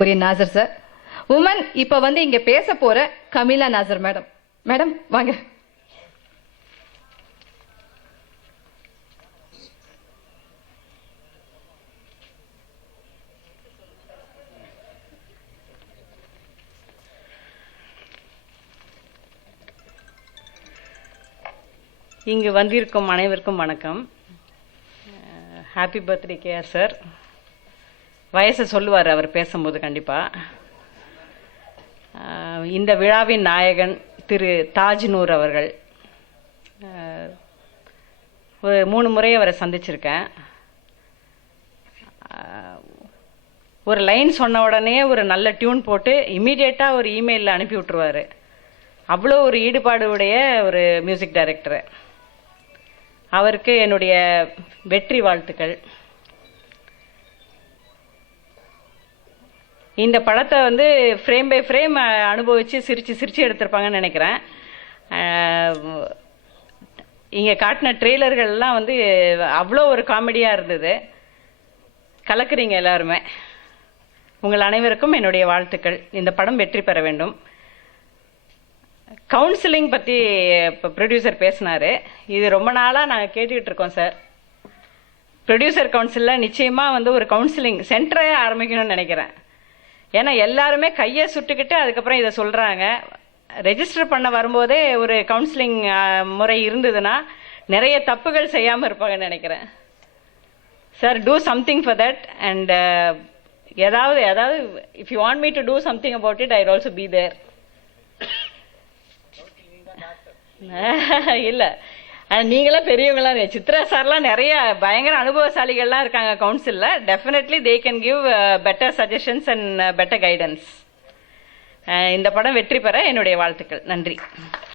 Nassar sir. Woman இப்ப வந்து இங்க பேச போற கமிலா நாசர் மேடம். மேடம் வாங்க. இங்கு வந்திருக்கும் அனைவருக்கும் வணக்கம். Happy birthday KR sir. வயசை சொல்லுவார் அவர் பேசும்போது கண்டிப்பாக. இந்த விழாவின் நாயகன் திரு தாஜ்நூர் அவர்கள். ஒரு 3 முறை அவரை சந்திச்சிருக்கேன். ஒரு லைன் சொன்ன உடனே ஒரு நல்ல டியூன் போட்டு இம்மீடியட்டாக ஒரு இமெயிலில் அனுப்பி விட்டுருவார். அவ்வளோ ஒரு ஈடுபாடு உடைய ஒரு மியூசிக் டைரக்டர். அவருக்கு என்னுடைய வெற்றி வாழ்த்துக்கள். இந்த படத்தை வந்து ஃப்ரேம் பை ஃப்ரேம் அனுபவித்து சிரித்து எடுத்திருப்பாங்கன்னு நினைக்கிறேன். இங்கே காட்டின ட்ரெய்லர்கள்லாம் வந்து அவ்வளோ ஒரு காமெடியாக இருந்தது. கலக்குறீங்க எல்லாருமே. உங்கள் அனைவருக்கும் என்னுடைய வாழ்த்துக்கள். இந்த படம் வெற்றி பெற வேண்டும். கவுன்சிலிங் பற்றி இப்போ ப்ரொடியூசர் பேசினார். இது ரொம்ப நாளாக நாங்கள் கேட்டுக்கிட்டு இருக்கோம் சார். ப்ரொடியூசர் கவுன்சிலில் நிச்சயமாக வந்து ஒரு கவுன்சிலிங் சென்டரே ஆரம்பிக்கணும்னு நினைக்கிறேன். ஏன்னா எல்லாருமே கையை சுட்டுக்கிட்டு அதுக்கப்புறம் இதை சொல்கிறாங்க. ரெஜிஸ்டர் பண்ண வரும்போதே ஒரு கவுன்சிலிங் முறை இருந்ததுன்னா நிறைய தப்புகள் செய்யாமல் இருப்பாங்கன்னு நினைக்கிறேன். Sir, do something for that. And ஏதாவது if you want me to do something about it, I will also be there. இல்லை, நீங்களே பெரியவங்களாம். சித்ரா சார்லாம் நிறைய பயங்கர அனுபவசாலிகள்லாம் இருக்காங்க கவுன்சிலில். Definitely they can give better suggestions and better guidance. இந்த படம் வெற்றி பெற என்னுடைய வாழ்த்துக்கள். நன்றி.